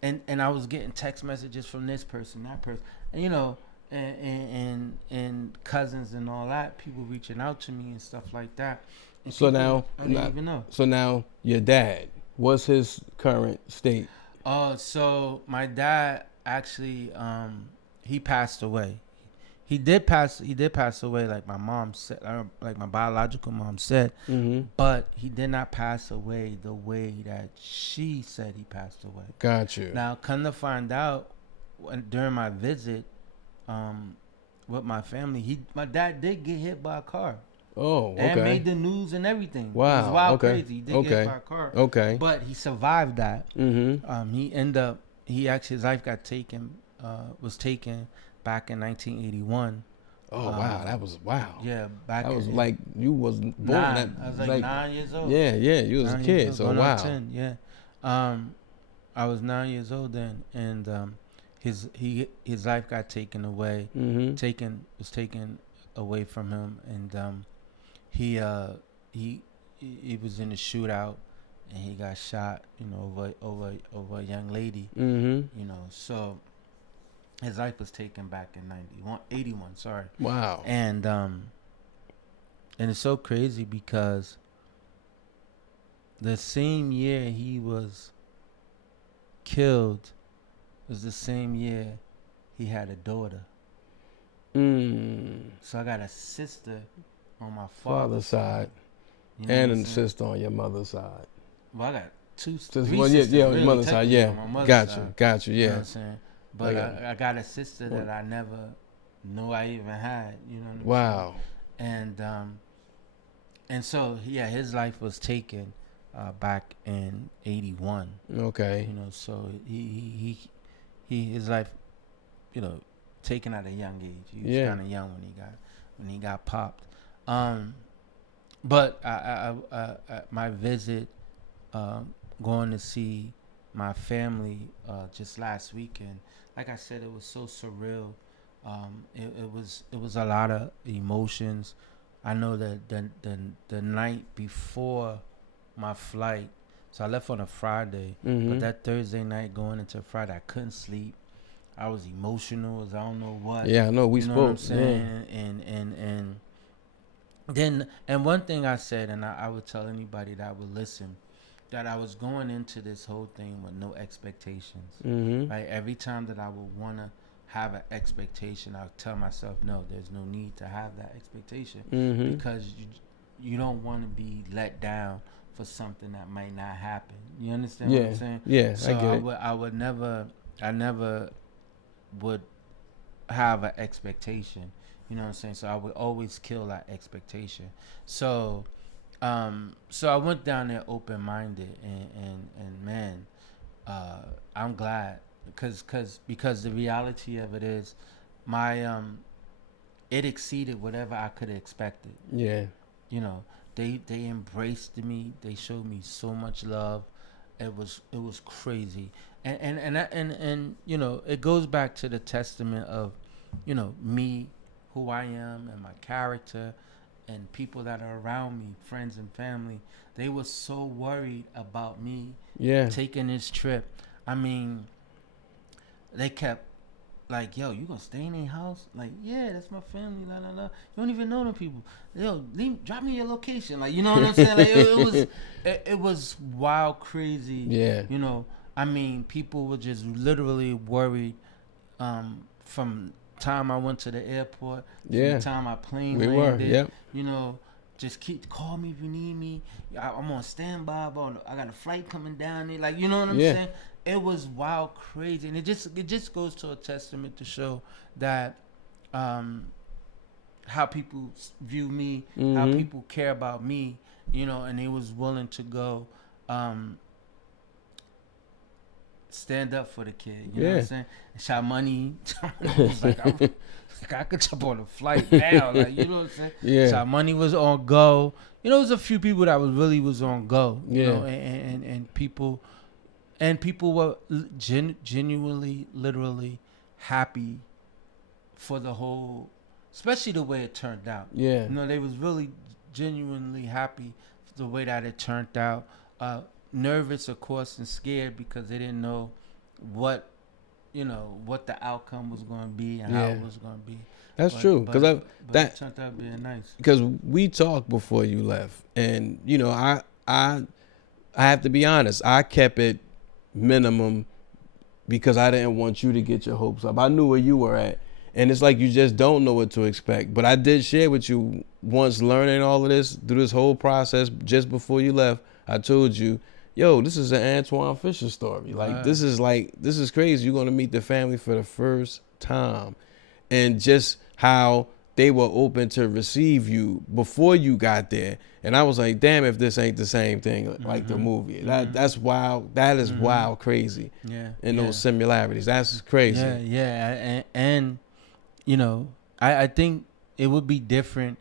and I was getting text messages from this person, that person, and you know, and cousins and all that, people reaching out to me and stuff like that. And so people, now, I didn't even know. So now your dad, what's his current state? So my dad actually, he passed away. He did pass away, like my mom said, like my biological mom said. But he did not pass away the way that she said he passed away. Got you. Now, come to find out, during my visit, with my family, my dad did get hit by a car. Oh, okay. And made the news and everything. Wow. It was wild, okay. crazy. He did get hit by a car. Okay. But he survived that. He actually, his life got taken, was taken back in 1981. Oh, wow. That was, wow. Yeah. That was like, you was born. I was like 9 years old. Yeah, you was a kid. So, wow. 10, yeah. I was 9 years old then. And his life got taken away. Was taken away from him. And he was in a shootout, and he got shot, you know, over a young lady. You know, so his life was taken back in 81. Sorry. Wow. And it's so crazy because the same year he was killed was the same year he had a daughter. So I got a sister on my father's side. You know, and a sister on your mother's side. Well, I got three sisters. On your mother's side, yeah. Got you, yeah. You know what I'm saying? But I got a sister that I never knew I even had. You know what I'm saying? And so, yeah, his life was taken back in 81. Okay. You know, so his life, you know, taken at a young age. He was kind of young when he got popped. But my visit, going to see my family just last weekend, like I said, it was so surreal. It was a lot of emotions. I know that the night before my flight, so I left on a Friday, but that Thursday night going into Friday, I couldn't sleep. I was emotional as I don't know what. Yeah, I know. We you know spoke. What I'm saying? And then one thing I said, and I would tell anybody that would listen, that I was going into this whole thing with no expectations. Right? Every time that I would want to have an expectation, I would tell myself, no, there's no need to have that expectation because you don't want to be let down for something that might not happen. You understand what I'm saying? Yeah, so I get it. I never would have an expectation. You know what I'm saying? So I would always kill that expectation. So so I went down there open minded, and man, I'm glad because the reality of it is my it exceeded whatever I could have expected. Yeah. You know, they embraced me. They showed me so much love. It was crazy, and you know, it goes back to the testament of, you know, me, who I am, and my character, and people that are around me, friends and family. They were so worried about me Yeah. taking this trip. I mean, they kept like, yo, you gonna stay in their house? Like, yeah, that's my family. La la la. You don't even know them people. Yo, drop me your location. Like, you know what I'm saying? Like, it was wild, crazy. Yeah. You know, I mean, people were just literally worried. From time I went to the airport, from the Yeah. time my plane We were. landed. Yep. You know, just call me if you need me. I'm on standby. I got a flight coming down there. Like, you know what I'm Yeah. saying? It was wild, crazy, and it just goes to a testament to show that how people view me, how Mm-hmm. people care about me, you know, and they was willing to go stand up for the kid. You know what I'm Yeah. saying? And Sha Money was like I could jump on a flight now, like, you know what I'm saying? Yeah. Sha Money was on go. You know, there was a few people that was on go. You Yeah. know, and people were genuinely, literally happy for the whole, especially the way it turned out. Yeah. You know, they was really genuinely happy for the way that it turned out. Nervous, of course, and scared because they didn't know what, what the outcome was going to be and how Yeah. it was going to be. That's true. But Because it turned out being nice. because we talked before you left, and I have to be honest. I kept it minimum because I didn't want you to get your hopes up. I knew where you were at. And it's like you just don't know what to expect. But I did share with you once learning all of this through this whole process just before you left. I told you, yo, this is an Antwone Fisher story. This is crazy. You're gonna meet the family for the first time. And just how they were open to receive you before you got there. And I was like, damn, if this ain't the same thing like the movie. That's wild. That is wild crazy. Yeah. And those similarities. That's crazy. Yeah. And you know, I think it would be different.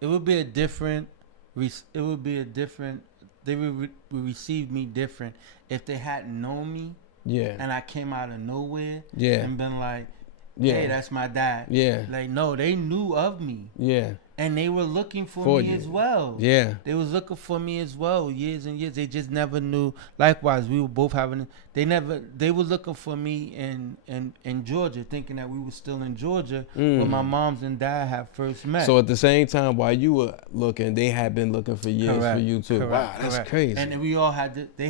It would be a different. It would be a different. They would receive me different if they hadn't known me. Yeah. And I came out of nowhere. Yeah. And been like, yeah, hey, that's my dad. Yeah. Like, no, they knew of me. Yeah. And they were looking for me you. as well. Yeah. They was looking for me as well, years and years. They just never knew. Likewise, we were both having. They were looking for me in Georgia, thinking that we were still in Georgia when my moms and dad had first met. So at the same time, while you were looking, they had been looking for years for you too. Correct, wow, that's crazy. And we all had. They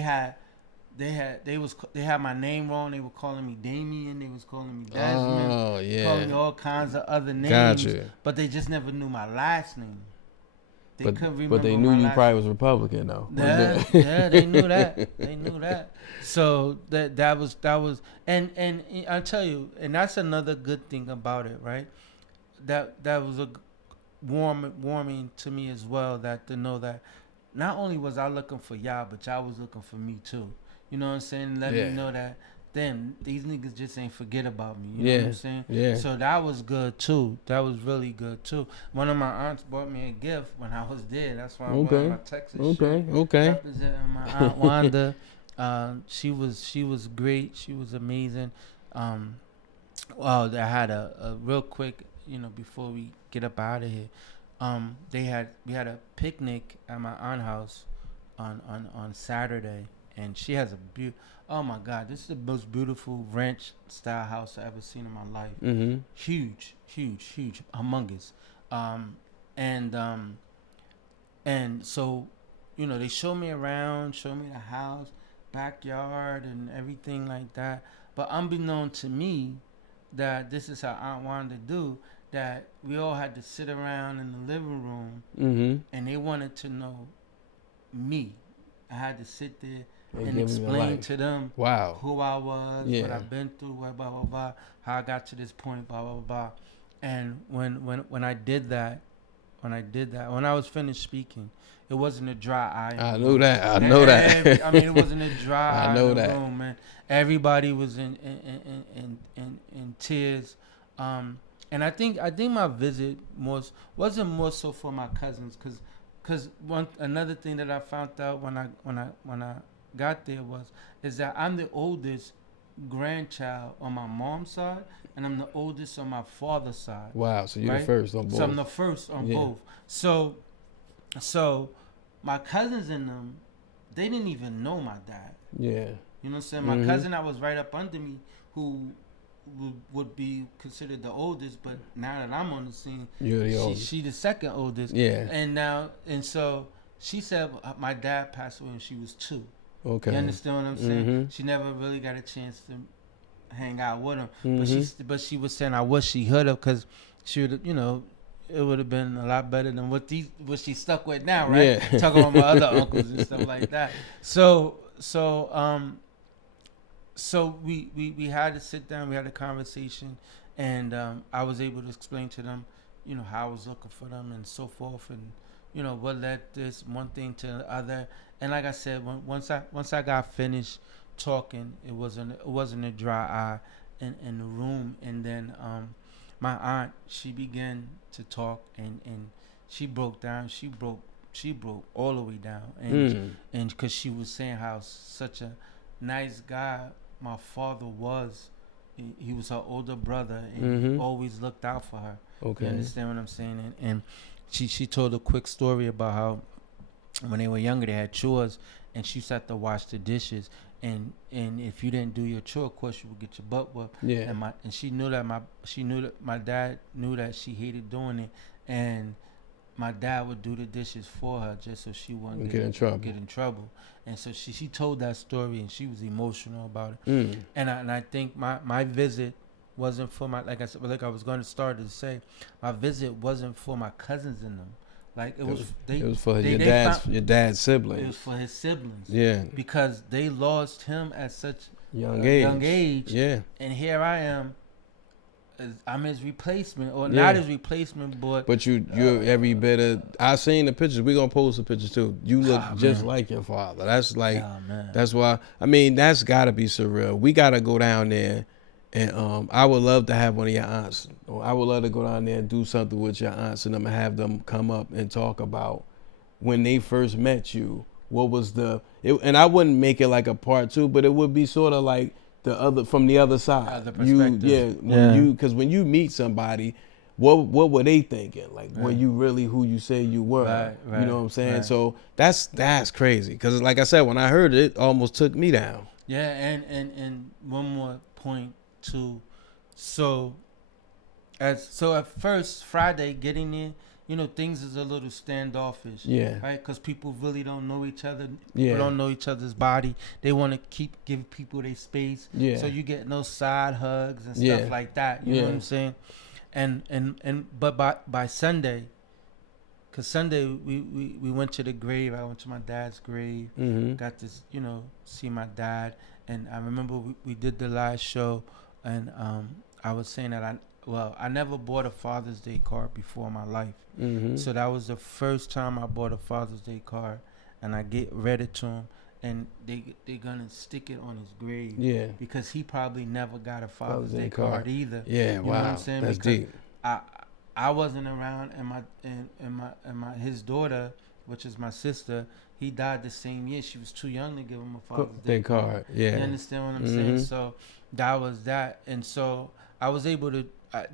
had my name wrong. They were calling me Damien. They was calling me Desmond. Oh yeah. Calling me all kinds of other names. Gotcha. But they just never knew my last name. They couldn't remember. But they knew you probably was Republican though. Yeah, they knew that. They knew that. So that was and I tell you, and that's another good thing about it, right? That was a warming to me as well. That to know that not only was I looking for y'all, but y'all was looking for me too. You know what I'm saying? Let me know that, damn, these niggas just ain't forget about me. You know what I'm saying? Yeah. So that was good too. That was really good too. One of my aunts bought me a gift when I was there. That's why I'm wearing my Texas shirt. Okay. Representing my aunt Wanda. She was great. She was amazing. Well, I had a real quick, before we get up out of here. We had a picnic at my aunt's house on Saturday. And she has oh my God, this is the most beautiful ranch style house I ever seen in my life. Mm-hmm. Huge, humongous. And so, they show me around, show me the house, backyard, and everything like that. But unbeknown to me, that this is how Aunt wanted to do. That we all had to sit around in the living room, and they wanted to know me. I had to sit there and explain to them wow who I was, what I've been through, blah blah blah, how I got to this point, blah blah blah. And when I did that, when I was finished speaking, it wasn't a dry eye. I know that. I know that. I mean, it wasn't a dry eye in the that. room, man. Everybody was in tears. And I think my visit wasn't more so for my cousins, cause another thing that I found out when I got there is that I'm the oldest grandchild on my mom's side, and I'm the oldest on my father's side. Wow, so you're the first on both. So I'm the first on both. So my cousins and them, they didn't even know my dad. Yeah. You know what I'm saying? My cousin that was right up under me, who would be considered the oldest, but now that I'm on the scene, she the second oldest. Yeah. And so she said my dad passed away when she was 2. Okay. You understand what I'm saying? She never really got a chance to hang out with him. But she was saying I wish she heard of, because she would, it would have been a lot better than what she stuck with now, right? Yeah. Talking about my other uncles and stuff like that. So we had to sit down, we had a conversation, and I was able to explain to them, how I was looking for them and so forth, and what led this one thing to the other. And like I said, once I got finished talking, it wasn't a dry eye in the room. And then my aunt, she began to talk, and she broke down. She broke all the way down, and because she was saying how such a nice guy my father was. He was her older brother, and he always looked out for her. Okay. You understand what I'm saying? And she told a quick story about how when they were younger, they had chores, and she used to have to wash the dishes. And if you didn't do your chore, of course you would get your butt whooped. Yeah. And she knew that my dad knew that she hated doing it, and my dad would do the dishes for her just so she wouldn't get in trouble. And so she told that story, and she was emotional about it. And I think my visit wasn't for my, like I was going to start to say, my visit wasn't for my cousins and them. Like it was for your dad's siblings. It was for his siblings. Yeah. Because they lost him at such young age. Yeah. And here I am. I'm his replacement, or not his replacement, but you're every bit of. I seen the pictures. We gonna post the pictures too. You look just like your father. That's like, that's why. I mean, that's gotta be surreal. We gotta go down there, and I would love to have one of your aunts. Or I would love to go down there and do something with your aunts and them, and have them come up and talk about when they first met you. What was and I wouldn't make it like a part 2, but it would be sort of like from the other side. Because when you meet somebody, what were they thinking? Like, were you really who you say you were? Right, you know what I'm saying? Right. So that's crazy. Because like I said, when I heard it almost took me down. Yeah, and one more point too. So at first Friday getting there, things is a little standoffish. Yeah. Right? Because people really don't know each other. People don't know each other's body. They want to give people their space. Yeah. So you get no side hugs and stuff like that. You know what I'm saying? But by Sunday, because Sunday we went to the grave. I went to my dad's grave. Got to see my dad. And I remember we did the last show, and I was saying that I never bought a Father's Day card before in my life. So that was the first time I bought a Father's Day card, and I read it to him, and they're gonna stick it on his grave. Yeah. Because he probably never got a Father's Day card either. Yeah. You know what I'm saying? That's because deep. I wasn't around, and his daughter, which is my sister, he died the same year. She was too young to give him a Father's Day card. Yeah. You understand what I'm saying? So that was that, and so I was able to.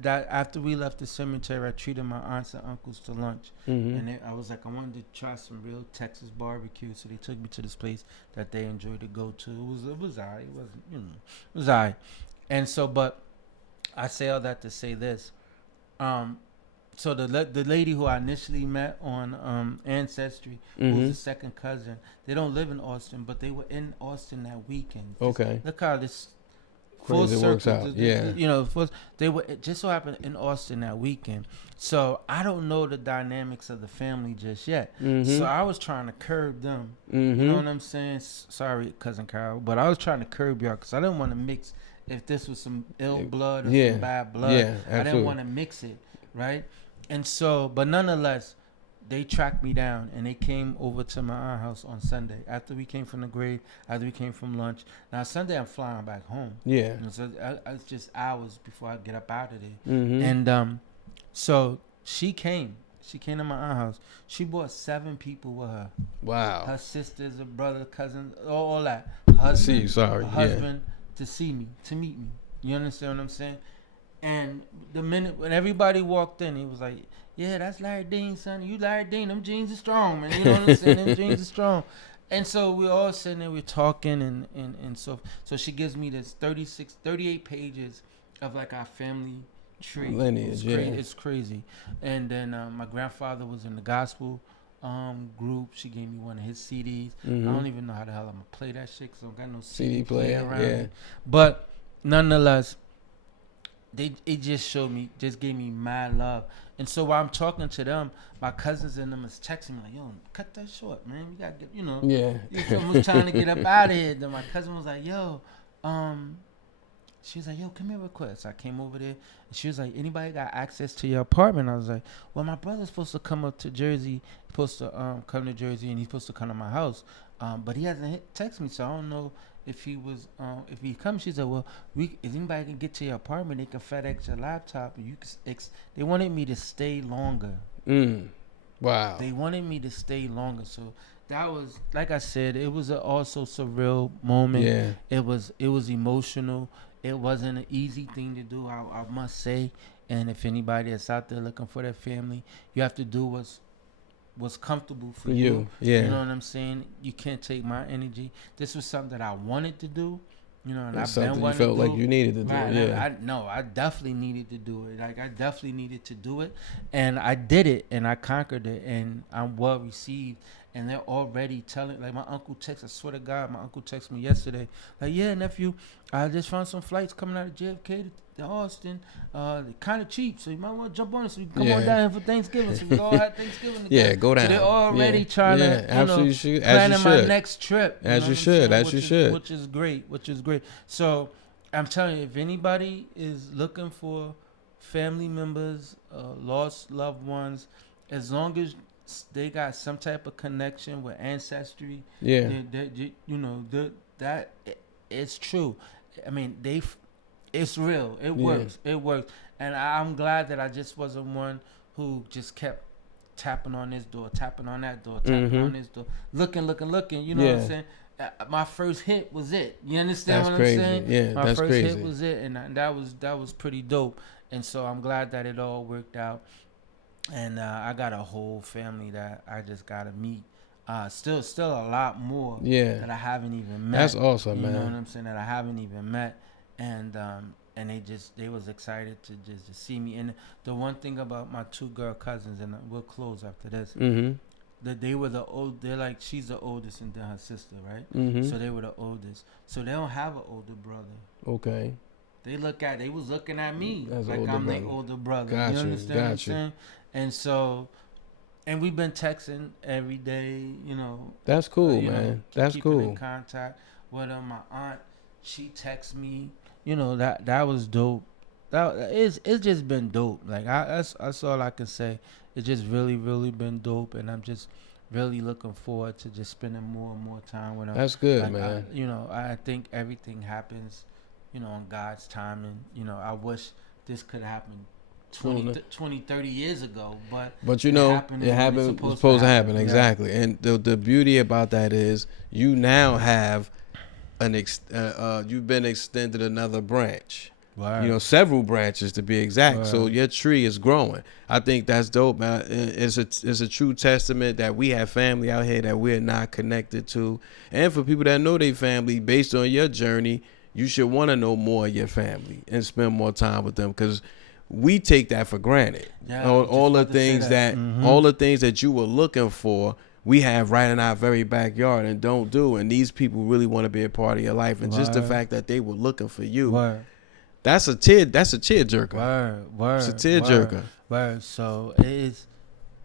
That after we left the cemetery, I treated my aunts and uncles to lunch, and I was like, I wanted to try some real Texas barbecue, so they took me to this place that they enjoyed to go to. It was alright. It wasn't, it was alright. And so, but I say all that to say this. So the lady who I initially met on Ancestry, who's the second cousin, they don't live in Austin, but they were in Austin that weekend. Okay. Look how this full Crazy works circle. out. Yeah. You know, they were, it just so happened in Austin that weekend. So I don't know the dynamics of the family just yet. So I was trying to curb them. You know what I'm saying? Sorry, cousin Carol, but I was trying to curb y'all because I didn't want to mix. If this was some ill blood or some bad blood, I didn't want to mix it, right? And so, but nonetheless, they tracked me down and they came over to my aunt's house on Sunday after we came from the grave, after we came from lunch. Now Sunday I'm flying back home. Yeah. You know, so it's just hours before I get up out of there. And so she came. She came to my aunt's house. She brought 7 people with her. Wow. Her sisters, her brother, cousins, all that. Husband, husband to see me, to meet me. You understand what I'm saying? And the minute when everybody walked in, he was like, "Yeah, that's Larry Dean, son. You Larry Dean. Them jeans are strong, man. You know what I'm saying? Them jeans are strong." And so we all sitting there, we're talking, and so she gives me this 38 pages of like our family tree. Lineage, it's crazy. And then my grandfather was in the gospel group. She gave me one of his CDs. I don't even know how the hell I'm gonna play that shit because I don't got no CD player around me. But nonetheless, it just gave me mad love. And so while I'm talking to them, my cousins and them is texting me like, "Yo, cut that short, man. We gotta get, you know." Yeah. Someone's trying to get up out of here. Then my cousin was like, "Yo, she was like, yo, come here real quick." So I came over there, and she was like, "Anybody got access to your apartment?" I was like, "Well, my brother's supposed to come up to Jersey, supposed to come to Jersey, and he's supposed to come to my house, but he hasn't text me, so I don't know if he was if he comes." She said, "Well, if anybody can get to your apartment, they can FedEx your laptop, and you can." They wanted me to stay longer. Wow. They wanted me to stay longer, so that was, like I said, it was also surreal moment. Yeah. It was emotional. It wasn't an easy thing to do, I must say. And if anybody that's out there looking for their family, you have to do what's comfortable for you. Yeah. You know what I'm saying? You can't take my energy. This was something that I wanted to do. You know, and It's I've something been you wanting felt to do. like you needed to do. Right, Yeah. I definitely needed to do it. Like I definitely needed to do it, and I did it, and I conquered it, and I'm well received. And they're already telling, like my uncle texts. I swear to God, my uncle texted me yesterday. Like, "Yeah, nephew, I just found some flights coming out of JFK to Austin. They're kind of cheap, so you might want to jump on it so you can come on down here for Thanksgiving. So we all have Thanksgiving together." Yeah, go down. So they're already trying to, absolutely planning my next trip. As you should. Which is great. So I'm telling you, if anybody is looking for family members, lost loved ones, as long as they got some type of connection with ancestry, that it's true. I mean, it's real. It works. It works. And I'm glad that I just wasn't one who just kept tapping on this door, tapping on that door, tapping on this door, looking. You know what I'm saying? My first hit was it. You understand what I'm saying? Yeah, my first crazy. hit was it, and that was pretty dope. And so I'm glad that it all worked out. And I got a whole family that I just gotta meet. Still a lot more that I haven't even met. That's awesome, man. You know what I'm saying? That I haven't even met. And they was excited to just see me. And the one thing about my 2 girl cousins, and we'll close after this, that they were they're like, she's the oldest and then her sister, right? So they were the oldest. So they don't have an older brother. Okay. They was looking at me as like I'm their older brother. Gotcha, you understand what I'm saying? And so, and we've been texting every day, you know. That's cool, man. That's cool. In contact with my aunt, she texts me. You know, that was dope. It's just been dope. Like that's all I can say. It's just really, really been dope, and I'm just really looking forward to just spending more and more time with them. That's good, man. I think everything happens, in God's timing. I wish this could happen 20, 30 years ago, but it happened. It's supposed to happen. Exactly. And the beauty about that is you now have you've been extended another branch. Right. Several branches to be exact. Right. So your tree is growing. I think that's dope, man. It's a true testament that we have family out here that we're not connected to. And for people that know their family, based on your journey, you should want to know more of your family and spend more time with them, because we take that for granted. All the things that you were looking for, we have right in our very backyard and don't do. And these people really want to be a part of your life. And just the fact that they were looking for you, that's a tear jerker. It's a tear jerker. Word. So it is,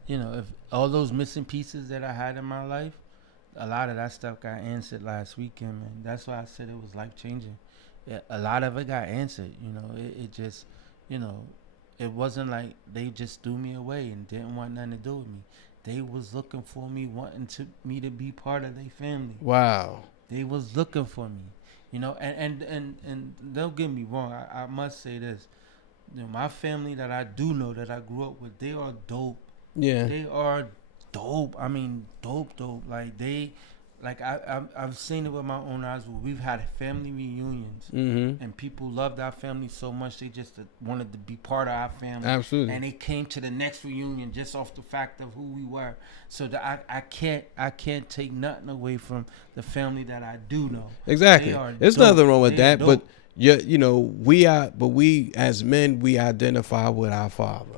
if all those missing pieces that I had in my life, a lot of that stuff got answered last weekend, man. That's why I said it was life changing. Yeah, a lot of it got answered. It just, it wasn't like they just threw me away and didn't want nothing to do with me. They was looking for me, wanting me to be part of their family. Wow. They was looking for me, and don't get me wrong. I must say this, my family that I do know that I grew up with, they are dope. Yeah. They are dope. I mean, dope. Like I've seen it with my own eyes where we've had family reunions, and people loved our family so much they just wanted to be part of our family. Absolutely. And they came to the next reunion just off the fact of who we were. So that I can't take nothing away from the family that I do know. Exactly. There's nothing wrong with that, dope. but we as men, we identify with our father.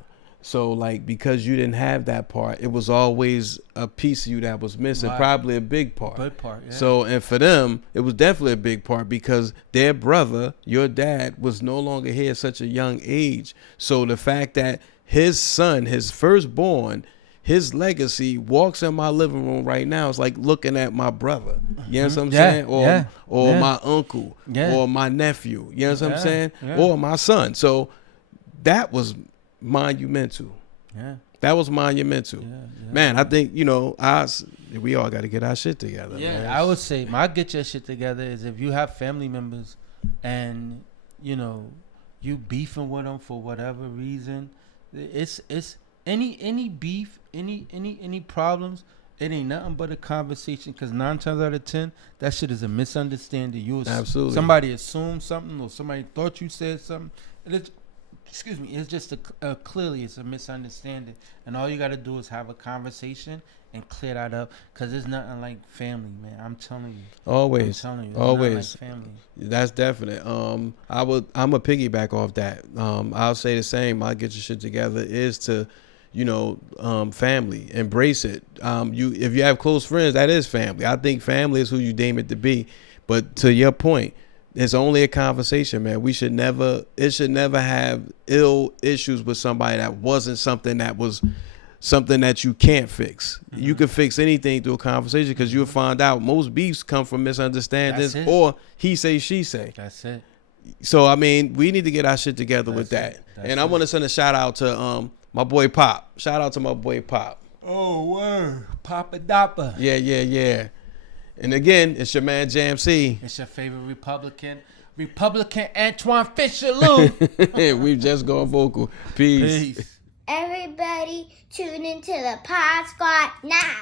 So, like, because you didn't have that part, it was always a piece of you that was missing, probably a big part. Big part, yeah. So, and for them, it was definitely a big part because their brother, your dad, was no longer here at such a young age. So, the fact that his son, his firstborn, his legacy walks in my living room right now, it's like looking at my brother. You know what I'm saying? Or my uncle, or my nephew. You know what I'm saying? Yeah. Or my son. So, that was monumental. That was monumental. Man, I think we all got to get our shit together. Man. I would say my get your shit together is if you have family members and you beefing with them for whatever reason. It's any beef, any problems. It ain't nothing but a conversation, because 9 times out of 10 that shit is a misunderstanding. Absolutely. Somebody assumed something, or somebody thought you said something. It's just clearly it's a misunderstanding, and all you got to do is have a conversation and clear that up, because there's nothing like family, man. I'm telling you. Always. Like family. That's definite. I'm a piggyback off that. I'll say the same. I'll get your shit together is to, family. Embrace it. If you have close friends, that is family. I think family is who you deem it to be. But to your point, it's only a conversation, man. It should never have ill issues with somebody that wasn't something that you can't fix. You can fix anything through a conversation, because you'll find out most beefs come from misunderstandings or he say, she say. That's it. So, I mean, we need to get our shit together with that. And I want to send a shout out to my boy Pop. Shout out to my boy Pop. Oh, word. Papa Dappa. Yeah. And again, it's your man Jam C. It's your favorite Republican Antwone Fisher Lou. We've just gone vocal. Peace. Everybody tune into the Pod Squad now.